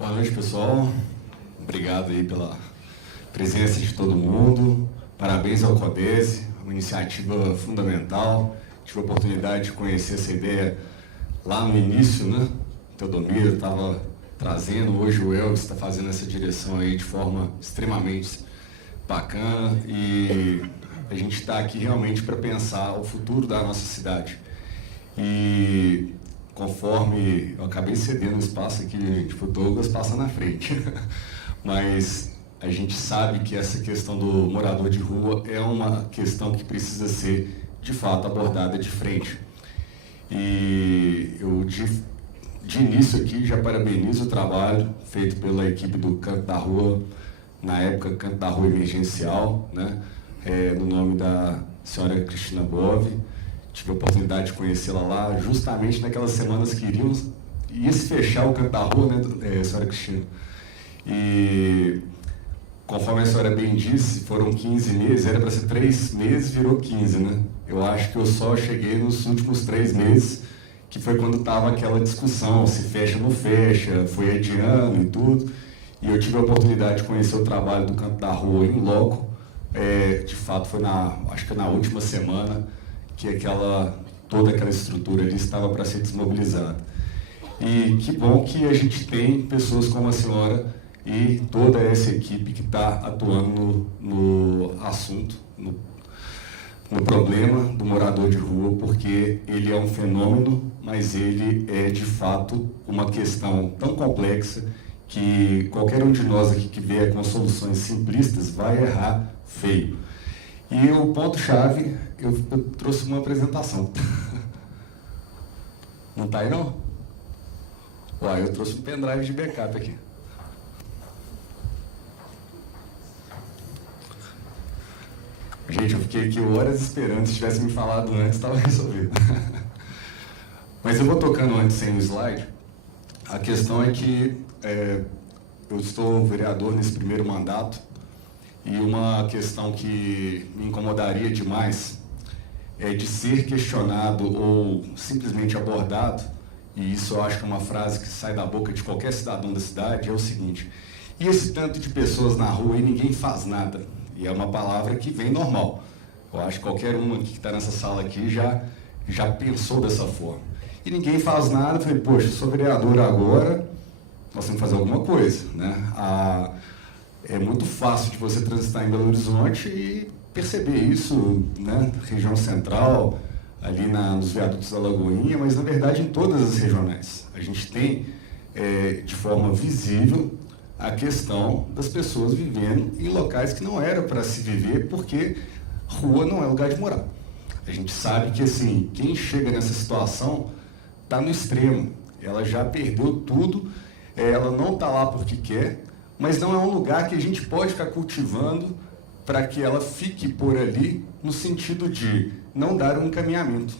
Boa noite, pessoal. Obrigado aí pela presença de todo mundo. Parabéns ao CODESE, uma iniciativa fundamental. Tive a oportunidade de conhecer essa ideia lá no início, né? O Teodomiro estava trazendo, hoje o Elvis está fazendo essa direção aí de forma extremamente bacana e a gente está aqui realmente para pensar o futuro da nossa cidade. E conforme eu acabei cedendo o espaço aqui, tipo, o Douglas passa na frente, mas a gente sabe que essa questão do morador de rua é uma questão que precisa ser, de fato, abordada de frente. E eu, de início aqui, já parabenizo o trabalho feito pela equipe do Canto da Rua, na época Canto da Rua Emergencial, né? No nome da senhora Cristina Bove. Tive a oportunidade de conhecê-la lá, justamente naquelas semanas que ia se fechar o Canto da Rua, né, senhora Cristina? E, conforme a senhora bem disse, foram 15 meses, era para ser 3 meses, virou 15, né? Eu acho que eu só cheguei nos últimos 3 meses, que foi quando estava aquela discussão, se fecha ou não fecha, foi adiando e tudo. E eu tive a oportunidade de conhecer o trabalho do Canto da Rua em loco. De fato, foi acho que na última semana, que toda aquela estrutura ali estava para ser desmobilizada. E que bom que a gente tem pessoas como a senhora e toda essa equipe que está atuando no assunto, no problema do morador de rua, porque ele é um fenômeno, mas ele é de fato uma questão tão complexa que qualquer um de nós aqui que vier com soluções simplistas vai errar feio. E o ponto-chave, eu trouxe uma apresentação. Não está aí, não? Uai, eu trouxe um pendrive de backup aqui. Gente, eu fiquei aqui horas esperando, se tivesse me falado antes, estava resolvido. Mas eu vou tocando antes sem o slide. A questão é que eu estou vereador nesse primeiro mandato, e uma questão que me incomodaria demais é de ser questionado ou simplesmente abordado, e isso eu acho que é uma frase que sai da boca de qualquer cidadão da cidade, é o seguinte: e esse tanto de pessoas na rua e ninguém faz nada? E é uma palavra que vem normal. Eu acho que qualquer um aqui que está nessa sala aqui já pensou dessa forma. E ninguém faz nada. Eu falei, poxa, eu sou vereador agora, nós temos que fazer alguma coisa, né? É muito fácil de você transitar em Belo Horizonte e perceber isso, né? Região central, ali nos viadutos da Lagoinha, mas na verdade em todas as regionais. A gente tem, de forma visível, a questão das pessoas vivendo em locais que não era para se viver, porque rua não é lugar de morar. A gente sabe que, assim, quem chega nessa situação está no extremo. Ela já perdeu tudo, ela não está lá porque quer, mas não é um lugar que a gente pode ficar cultivando para que ela fique por ali, no sentido de não dar um encaminhamento.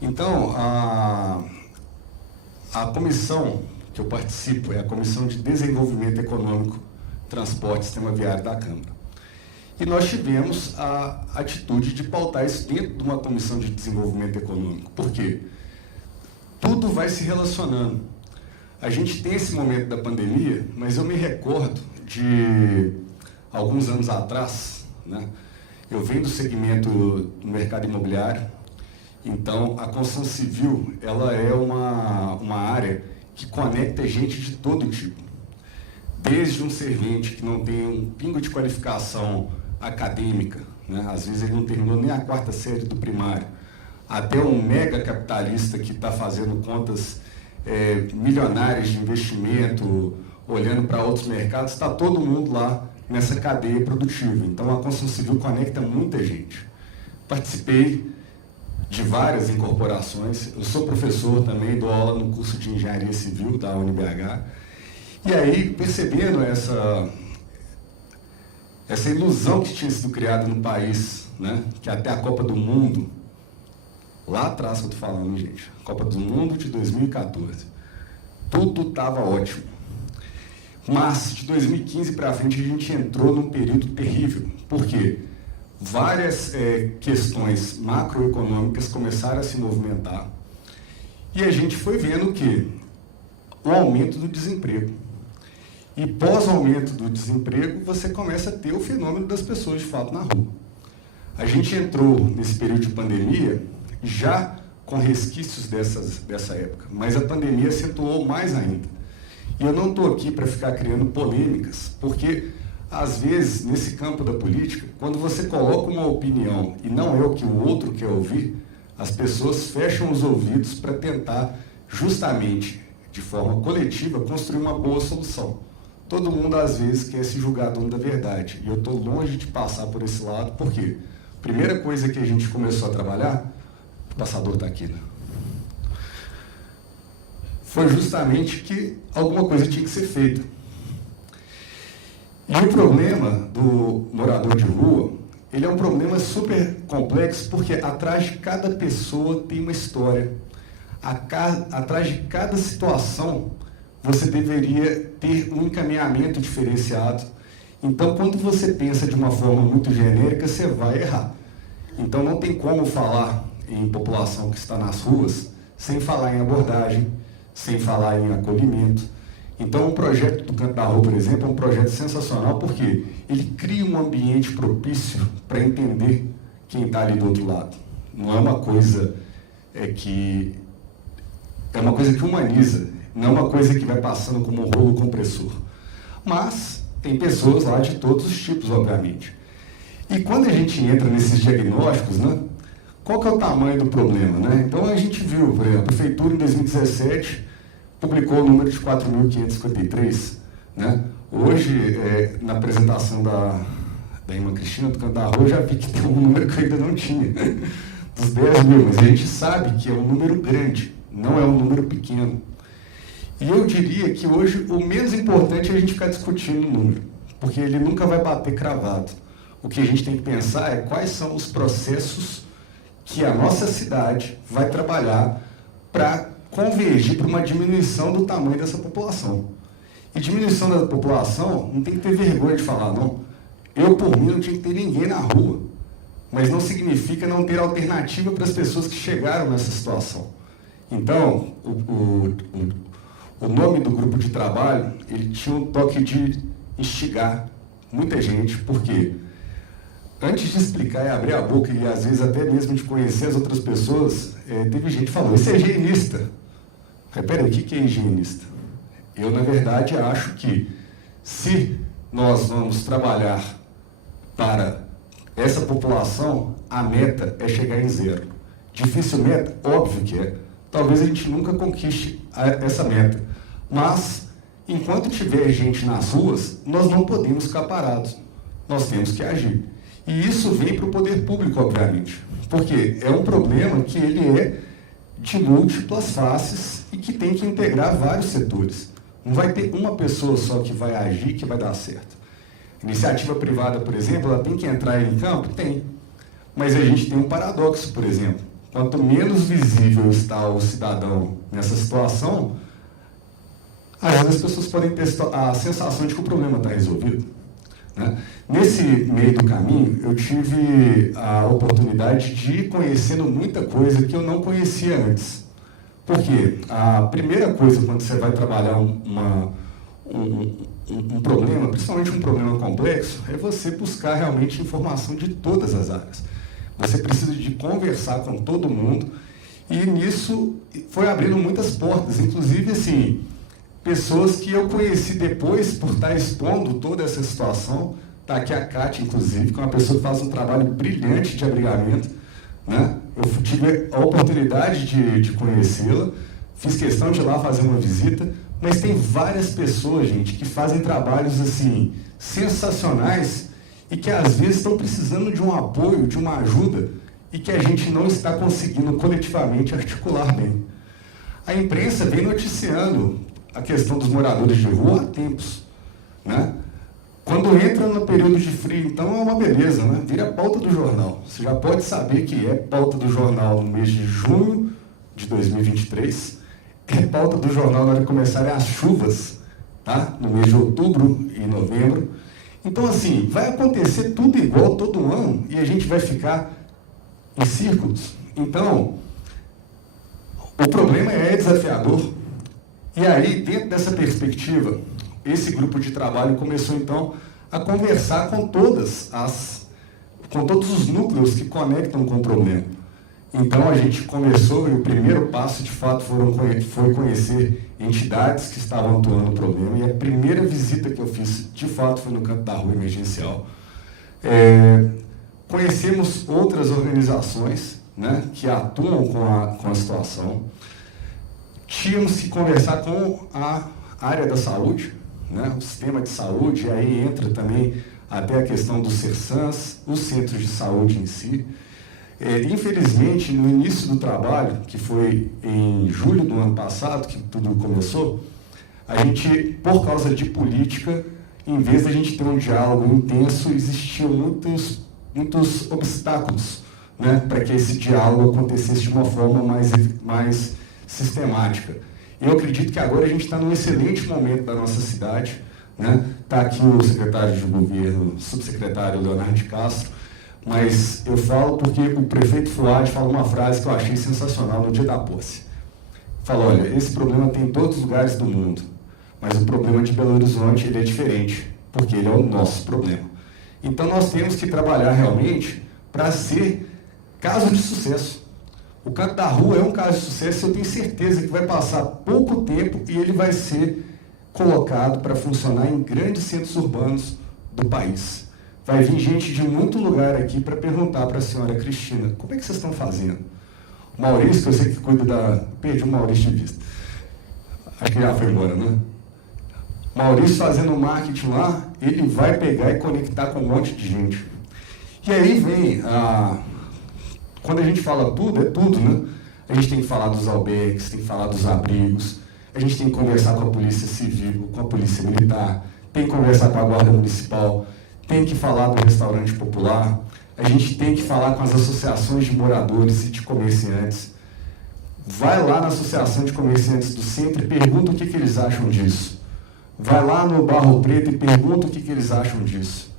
Então, a comissão que eu participo é a Comissão de Desenvolvimento Econômico, Transporte e Sistema Viário da Câmara. E nós tivemos a atitude de pautar isso dentro de uma Comissão de Desenvolvimento Econômico. Por quê? Tudo vai se relacionando. A gente tem esse momento da pandemia, mas eu me recordo de alguns anos atrás, né? Eu venho do segmento do mercado imobiliário, então a construção civil ela é uma área que conecta gente de todo tipo. Desde um servente que não tem um pingo de qualificação acadêmica, né? Às vezes ele não terminou nem a 4ª série do primário, até um mega capitalista que está fazendo contas milionárias de investimento, olhando para outros mercados, está todo mundo lá nessa cadeia produtiva. Então a construção civil conecta muita gente. Participei de várias incorporações, eu sou professor também, dou aula no curso de Engenharia Civil da UniBH, e aí, percebendo essa ilusão que tinha sido criada no país, né, que até a Copa do Mundo, lá atrás que eu estou falando, gente, Copa do Mundo de 2014, tudo estava ótimo. Mas, de 2015 para frente, a gente entrou num período terrível. Por quê? Várias questões macroeconômicas começaram a se movimentar e a gente foi vendo que o aumento do desemprego. E pós-aumento do desemprego, você começa a ter o fenômeno das pessoas, de fato, na rua. A gente entrou nesse período de pandemia já com resquícios dessa época, mas a pandemia acentuou mais ainda. E eu não estou aqui para ficar criando polêmicas, porque, às vezes, nesse campo da política, quando você coloca uma opinião e não é o que o outro quer ouvir, as pessoas fecham os ouvidos para tentar, justamente, de forma coletiva, construir uma boa solução. Todo mundo, às vezes, quer se julgar dono da verdade, e eu estou longe de passar por esse lado, porque a primeira coisa que a gente começou a trabalhar, o passador está aqui, né? Foi justamente que alguma coisa tinha que ser feita. E o problema do morador de rua, ele é um problema super complexo, porque atrás de cada pessoa tem uma história. Atrás de cada situação, você deveria ter um encaminhamento diferenciado. Então, quando você pensa de uma forma muito genérica, você vai errar. Então, não tem como falar em população que está nas ruas sem falar em abordagem, sem falar em acolhimento. Então, o projeto do Canto da Rua, por exemplo, é um projeto sensacional porque ele cria um ambiente propício para entender quem está ali do outro lado. Não é uma coisa que humaniza, não é uma coisa que vai passando como um rolo compressor. Mas tem pessoas lá de todos os tipos, obviamente. E quando a gente entra nesses diagnósticos, né, qual que é o tamanho do problema? Né? Então, a gente viu, por exemplo, a Prefeitura, em 2017, publicou o número de 4.553. Né? Hoje, na apresentação da irmã Cristina, do Canto da Rua, eu já vi que tem um número que eu ainda não tinha, dos 10 mil, mas a gente sabe que é um número grande, não é um número pequeno. E eu diria que hoje o menos importante é a gente ficar discutindo o número, porque ele nunca vai bater cravado. O que a gente tem que pensar é quais são os processos que a nossa cidade vai trabalhar para convergir para uma diminuição do tamanho dessa população. E diminuição da população, não tem que ter vergonha de falar, não. Eu, por mim, não tinha que ter ninguém na rua. Mas não significa não ter alternativa para as pessoas que chegaram nessa situação. Então, o nome do grupo de trabalho, ele tinha um toque de instigar muita gente, porque antes de explicar e abrir a boca, e às vezes até mesmo de conhecer as outras pessoas, teve gente que falou, esse é higienista. Peraí, o que é higienista? Eu, na verdade, acho que se nós vamos trabalhar para essa população, a meta é chegar em zero. Difícil meta? Óbvio que é. Talvez a gente nunca conquiste essa meta. Mas, enquanto tiver gente nas ruas, nós não podemos ficar parados. Nós temos que agir. E isso vem para o poder público, obviamente. Porque é um problema que ele é de múltiplas faces e que tem que integrar vários setores. Não vai ter uma pessoa só que vai agir que vai dar certo. Iniciativa privada, por exemplo, ela tem que entrar em campo? Tem. Mas a gente tem um paradoxo, por exemplo. Quanto menos visível está o cidadão nessa situação, às vezes as pessoas podem ter a sensação de que o problema está resolvido. Né? Nesse meio do caminho, eu tive a oportunidade de ir conhecendo muita coisa que eu não conhecia antes. Porque a primeira coisa, quando você vai trabalhar um problema, principalmente um problema complexo, é você buscar realmente informação de todas as áreas. Você precisa de conversar com todo mundo, e nisso foi abrindo muitas portas, inclusive, assim, pessoas que eu conheci depois por estar expondo toda essa situação. Está aqui a Kátia, inclusive, que é uma pessoa que faz um trabalho brilhante de abrigamento. Né? Eu tive a oportunidade de conhecê-la, fiz questão de ir lá fazer uma visita, mas tem várias pessoas, gente, que fazem trabalhos assim sensacionais e que às vezes estão precisando de um apoio, de uma ajuda, e que a gente não está conseguindo coletivamente articular bem. A imprensa vem noticiando a questão dos moradores de rua há tempos. Né? Quando entra no período de frio, então é uma beleza, né? Vira pauta do jornal. Você já pode saber que é pauta do jornal no mês de junho de 2023, é pauta do jornal na hora que começarem as chuvas, tá? No mês de outubro e novembro. Então, assim, vai acontecer tudo igual todo ano e a gente vai ficar em círculos. Então, o problema é desafiador. E aí, dentro dessa perspectiva, esse grupo de trabalho começou, então, a conversar com todos os núcleos que conectam com o problema. Então, a gente começou, e o primeiro passo, de fato, foi conhecer entidades que estavam atuando no problema, e a primeira visita que eu fiz, de fato, foi no Canto da Rua Emergencial. Conhecemos outras organizações, né, que atuam com a situação. Tínhamos que conversar com a área da saúde, né, o sistema de saúde, e aí entra também até a questão dos CERSANs, os centros de saúde em si. Infelizmente, no início do trabalho, que foi em julho do ano passado, que tudo começou, a gente, por causa de política, em vez de a gente ter um diálogo intenso, existiam muitos obstáculos, né, para que esse diálogo acontecesse de uma forma mais sistemática. Eu acredito que agora a gente está num excelente momento da nossa cidade, né? Está aqui o secretário de governo, subsecretário Leonardo de Castro, mas eu falo porque o prefeito Fuad falou uma frase que eu achei sensacional no dia da posse. Falou, olha, esse problema tem em todos os lugares do mundo, mas o problema de Belo Horizonte ele é diferente, porque ele é o nosso problema. Então nós temos que trabalhar realmente para ser caso de sucesso. O Canto da Rua é um caso de sucesso, eu tenho certeza que vai passar pouco tempo e ele vai ser colocado para funcionar em grandes centros urbanos do país. Vai vir gente de muito lugar aqui para perguntar para a senhora Cristina, como é que vocês estão fazendo? O Maurício, que eu sei que cuida da... Perdi o Maurício de vista. Acho que já foi embora, né? Maurício fazendo marketing lá, ele vai pegar e conectar com um monte de gente. E aí vem quando a gente fala tudo, é tudo, né? A gente tem que falar dos albergues, tem que falar dos abrigos, a gente tem que conversar com a Polícia Civil, com a Polícia Militar, tem que conversar com a Guarda Municipal, tem que falar do restaurante popular, a gente tem que falar com as associações de moradores e de comerciantes. Vai lá na Associação de Comerciantes do Centro e pergunta o que eles acham disso. Vai lá no Barro Preto e pergunta o que eles acham disso.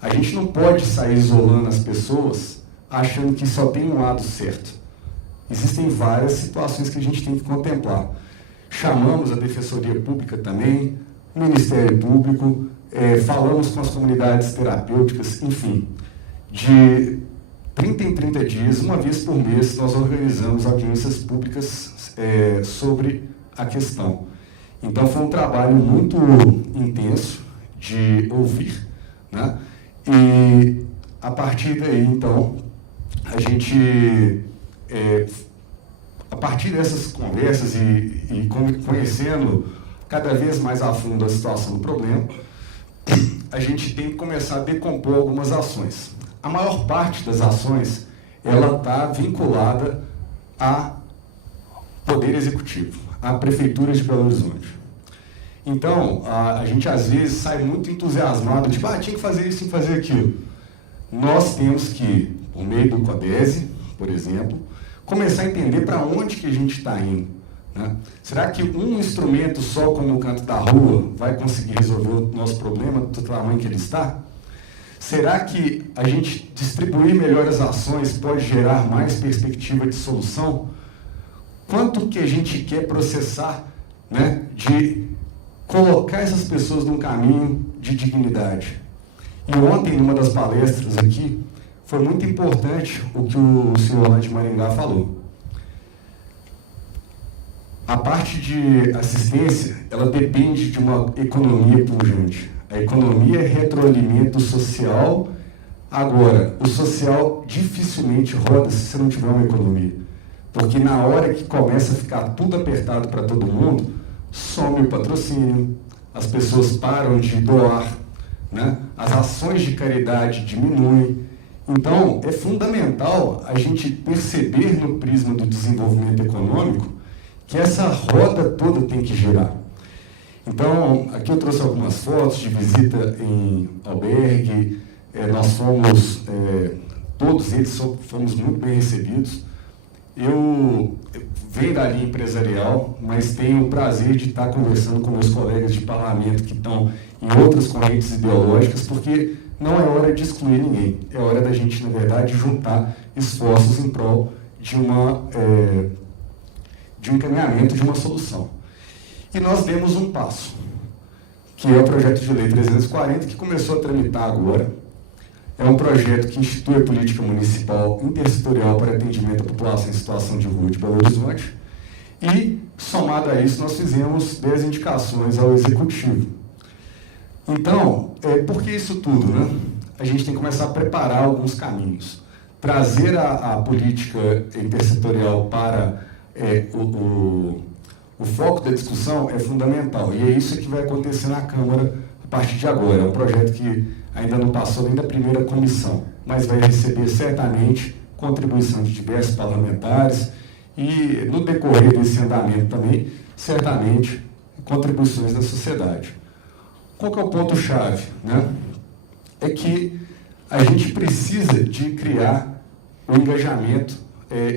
A gente não pode sair isolando as pessoas achando que só tem um lado certo. Existem várias situações que a gente tem que contemplar. Chamamos a Defensoria Pública também, o Ministério Público, falamos com as comunidades terapêuticas, enfim. De 30 em 30 dias, uma vez por mês, nós organizamos audiências públicas sobre a questão. Então, foi um trabalho muito intenso de ouvir, né? E, a partir daí, então, a gente, a partir dessas conversas e conhecendo cada vez mais a fundo a situação do problema, a gente tem que começar a decompor algumas ações. A maior parte das ações, ela está vinculada ao Poder Executivo, à Prefeitura de Belo Horizonte. Então, a gente às vezes sai muito entusiasmado, tipo, tinha que fazer isso, tinha que fazer aquilo. Nós temos que, por meio do CODESE, por exemplo, começar a entender para onde que a gente está indo, né? Será que um instrumento só, como o Canto da Rua, vai conseguir resolver o nosso problema do tamanho que ele está? Será que a gente distribuir melhor as ações pode gerar mais perspectiva de solução? Quanto que a gente quer processar, né, de colocar essas pessoas num caminho de dignidade? E ontem, numa das palestras aqui, foi muito importante o que o senhor lá de Maringá falou. A parte de assistência, ela depende de uma economia pujante. A economia é retroalimento social. Agora, o social dificilmente roda se você não tiver uma economia. Porque na hora que começa a ficar tudo apertado para todo mundo, some o patrocínio, as pessoas param de doar, né? As ações de caridade diminuem. Então, é fundamental a gente perceber no prisma do desenvolvimento econômico que essa roda toda tem que girar. Então, aqui eu trouxe algumas fotos de visita em albergue, nós fomos, todos eles fomos muito bem recebidos. Eu venho da linha empresarial, mas tenho o prazer de estar conversando com meus colegas de parlamento que estão em outras correntes ideológicas, porque não é hora de excluir ninguém, é hora da gente, na verdade, juntar esforços em prol de de um encaminhamento de uma solução. E nós demos um passo. que é o projeto de lei 340, que começou a tramitar agora. É um projeto que institui a política municipal intersetorial para atendimento à população em situação de rua de Belo Horizonte. E, somado a isso, nós fizemos 10 indicações ao Executivo. Então, por que isso tudo, né? A gente tem que começar a preparar alguns caminhos. Trazer a política intersetorial para o foco da discussão é fundamental. E é isso que vai acontecer na Câmara a partir de agora. É um projeto que ainda não passou nem da primeira comissão, mas vai receber certamente contribuição de diversos parlamentares e, no decorrer desse andamento também, certamente, contribuições da sociedade. Qual que é o ponto-chave, né? É que a gente precisa de criar o engajamento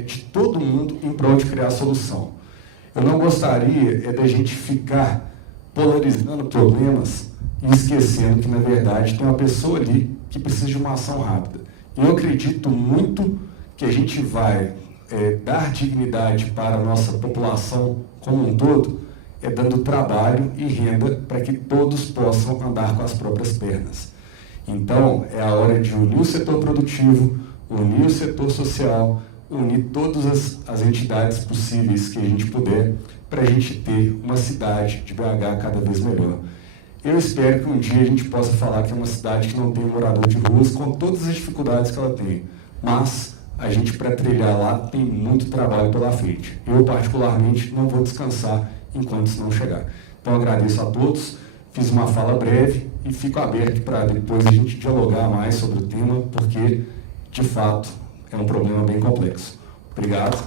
de todo mundo em prol de criar a solução. Eu não gostaria da gente ficar polarizando problemas e esquecendo que, na verdade, tem uma pessoa ali que precisa de uma ação rápida. E eu acredito muito que a gente vai dar dignidade para a nossa população como um todo, dando trabalho e renda para que todos possam andar com as próprias pernas. Então, é a hora de unir o setor produtivo, unir o setor social, unir todas as entidades possíveis que a gente puder para a gente ter uma cidade de BH cada vez melhor. Eu espero que um dia a gente possa falar que é uma cidade que não tem morador de ruas com todas as dificuldades que ela tem, mas a gente, para trilhar lá, tem muito trabalho pela frente. Eu, particularmente, não vou descansar enquanto isso não chegar. Então, agradeço a todos, fiz uma fala breve e fico aberto para depois a gente dialogar mais sobre o tema, porque, de fato, é um problema bem complexo. Obrigado.